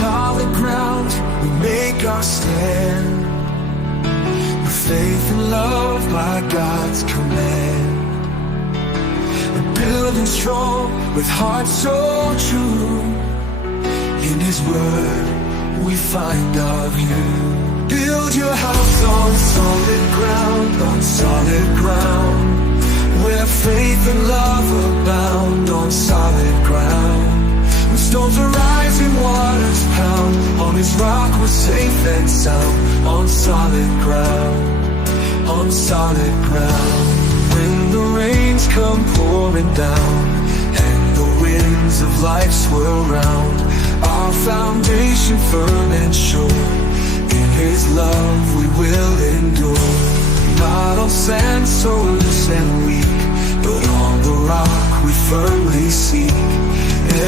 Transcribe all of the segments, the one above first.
solid ground we make our stand, with faith and love by God's command. We're building strong with hearts so true. In His word we find our view. Build your house on solid ground, on solid ground, where faith and love abound, on solid ground. When storms arise and waters pound, on His rock we're safe and sound, on solid ground, on solid ground. When the rains come pouring down and the winds of life swirl round, our foundation firm and sure, in His love we will endure. Not on sand so loose and weak, but on the rock we firmly seek.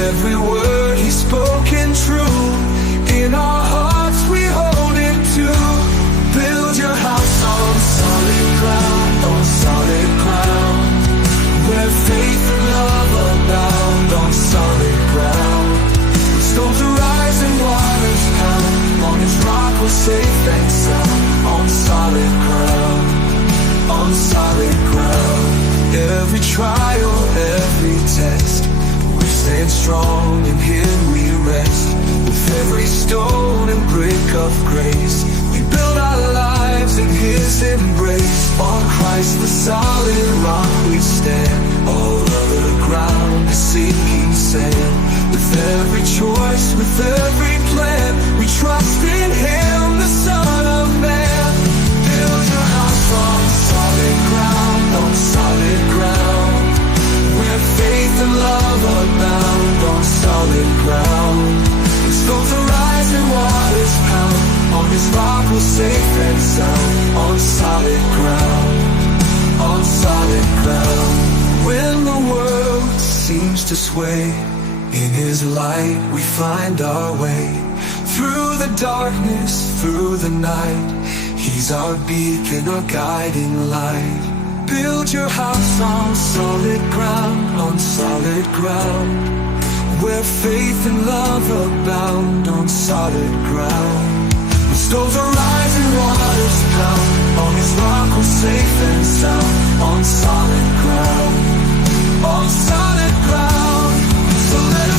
Every word He's spoken true, in our hearts we hold Him to. Build your house on solid ground, on solid ground, where faith and love abound, on solid ground. Storms arise and waters pound, on His rock we're safe and sound, on solid ground, on solid ground. Every trial, every test, we stand strong, in Him we rest. With every stone and brick of grace, we build our lives in His embrace. On Christ the solid rock we stand, all other ground is sinking sand. With every choice, with every plan, we trust in Him, the Son of Man. Build your house on solid ground, on solid ground, where faith and love abound, on solid ground. When storms arise and waters pound, on His rock we're safe and sound, on solid ground, on solid ground. When the world seems to sway, in His light we find our way. Through the darkness, through the night, He's our beacon, our guiding light. Build your house on solid ground, on solid ground, where faith and love abound, on solid ground. When storms arise and waters pound, on His rock we're safe and sound, on solid ground, on solid ground. So let